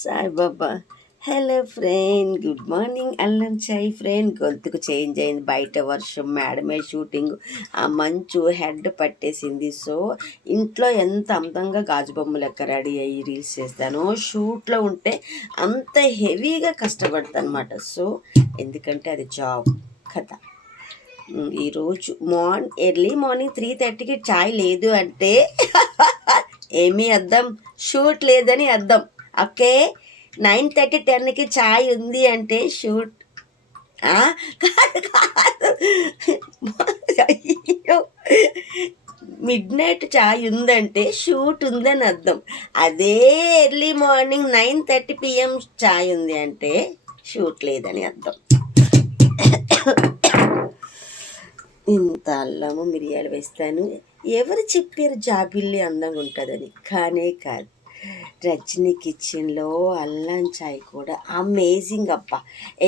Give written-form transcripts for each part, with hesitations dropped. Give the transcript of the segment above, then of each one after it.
Saibaba. Hello friend, good morning. అల్లం చాయ్ friend. గొంతుకు change అయింది, బయట వర్షం, మేడమే షూటింగ్, ఆ మంచు హెడ్ పట్టేసింది. సో ఇంట్లో ఎంత అందంగా గాజు బొమ్మ లెక్క రెడీ అయ్యి రీల్స్ చేస్తానో, షూట్లో ఉంటే అంత హెవీగా కష్టపడతాను అనమాట. సో ఎందుకంటే అది జాబ్ కథ. ఈరోజు ఎర్లీ మార్నింగ్ 3:30కి చాయ్ లేదు అంటే ఏమీ అర్థం, షూట్ లేదని అర్థం. ఓకే, 9:30 10కి ఛాయ్ ఉంది అంటే షూట్ కాదు కాదు. అయ్యో, మిడ్ నైట్ ఛాయ్ ఉందంటే షూట్ ఉందని అర్థం. అదే ఎర్లీ మార్నింగ్ 9:30 PM ఛాయ్ ఉంది అంటే షూట్ లేదని అర్థం. ఇంత అల్లము మిరియాలు వేస్తాను. ఎవరు చెప్పారు జాబిల్లి అందంగా ఉంటుందని? కానే కాదు, రజనీ కిచెన్లో అల్లం చాయ్ కూడా అమేజింగ్ అబ్బా.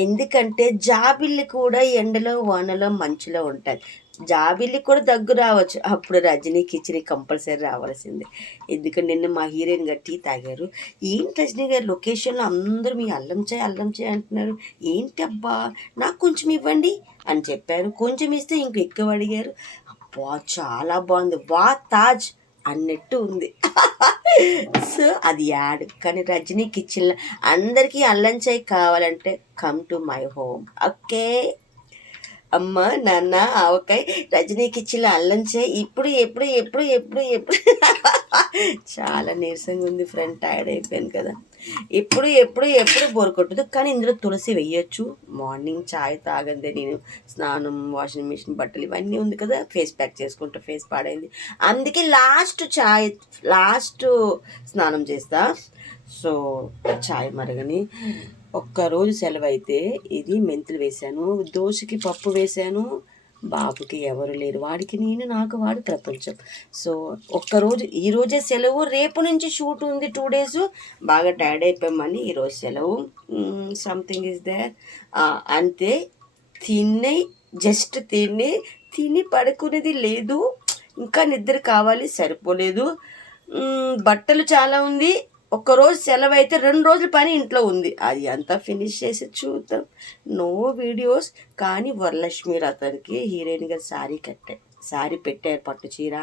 ఎందుకంటే జాబిల్లి కూడా ఎండలో వానలో మంచులో ఉంటుంది. జాబిల్లి కూడా దగ్గు రావచ్చు, అప్పుడు రజనీ కిచెన్ కంపల్సరీ రావాల్సిందే. ఎందుకంటే నిన్న మా హీరోయిన్ గారు టీ తాగారు. ఏంటి రజనీ గారు లొకేషన్లో అందరూ మీ అల్లం చాయ్ అంటున్నారు, ఏంటి అబ్బా నాకు కొంచెం ఇవ్వండి అని చెప్పారు. కొంచెం ఇస్తే ఇంక ఎక్కువ అడిగారు. అబ్బా చాలా బాగుంది, వా తాజ్ అన్నట్టు ఉంది. సో అది యాడ్. కానీ రజనీ కిచెన్లో అందరికీ అల్లం చాయ్ కావాలంటే come to my home. Okay, అమ్మ నాన్న ఆవకాయ రజనీ కిచెన్లో అల్లం చాయ్. ఇప్పుడు ఎప్పుడు ఎప్పుడు ఎప్పుడు ఎప్పుడు చాలా నీరసంగా ఉంది ఫ్రెండ్, టైర్డ్ అయిపోయాను కదా. ఎప్పుడు ఎప్పుడు ఎప్పుడు బోర్ కొట్టదు. కానీ ఇందులో తులసి వెయ్యొచ్చు. మార్నింగ్ చాయ్ తాగందే నేను స్నానం, వాషింగ్ మిషన్, బట్టలు ఇవన్నీ ఉంది కదా, ఫేస్ ప్యాక్ చేసుకుంటా, ఫేస్ పాడైంది. అందుకే లాస్ట్ స్నానం చేస్తా. సో చాయ్ మరగని ఒక్కరోజు సెలవు అయితే ఇది మెంతులు వేశాను, దోశకి పప్పు వేశాను. బాబుకి ఎవరు లేరు, వాడికి నేను, నాకు వాడు ప్రపంచం. సో ఒక్కరోజు ఈరోజే సెలవు, రేపు నుంచి షూట్ ఉంది 2 days. బాగా టైర్డ్ అయిపోయామని ఈరోజు సెలవు. Something is there. అంతే, జస్ట్ తిని పడుకునేది లేదు. ఇంకా నిద్ర కావాలి, సరిపోలేదు. బట్టలు చాలా ఉంది. ఒక్కరోజు సెలవు అయితే 2 రోజుల పని ఇంట్లో ఉంది, అది అంతా ఫినిష్ చేసి చూద్దాం. No videos. కానీ వరలక్ష్మి రథానికి హీరోయిన్ గారు శారీ పెట్టారు, పట్టు చీర,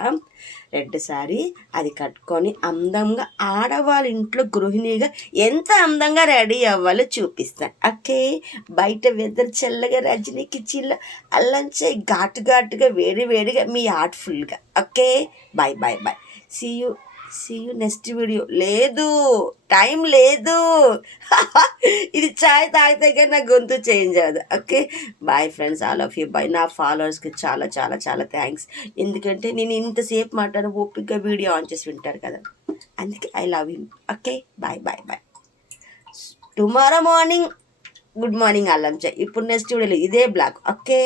రెడ్ శారీ. అది కట్టుకొని అందంగా ఆడవాళ్ళ ఇంట్లో గృహిణిగా ఎంత అందంగా రెడీ అవ్వాలో చూపిస్తాను. ఓకే, బయట వెదర్ చల్లగా, రజనీ కిచెన్లో అల్లం చాయ్ ఘాటుగా వేడిగా, మీ ఆర్ట్ఫుల్గా. Okay, bye bye bye. See you next video. లేదు, టైం లేదు. ఇది చాయ్ తాగితే కానీ నా గొంతు చేంజ్ అవ్వదు. Okay, bye friends, all of you bye. నా ఫాలోవర్స్కి చాలా చాలా చాలా థ్యాంక్స్. ఎందుకంటే నేను ఇంతసేపు మాట్లాడ ఓపిక్గా వీడియో ఆన్ చేసి వింటారు కదా, అందుకే I love you. Okay, bye bye bye. Tomorrow morning good morning అల్లం చాయ్. ఇప్పుడు నెక్స్ట్ వీడియోలో ఇదే బ్లాగ్. ఓకే.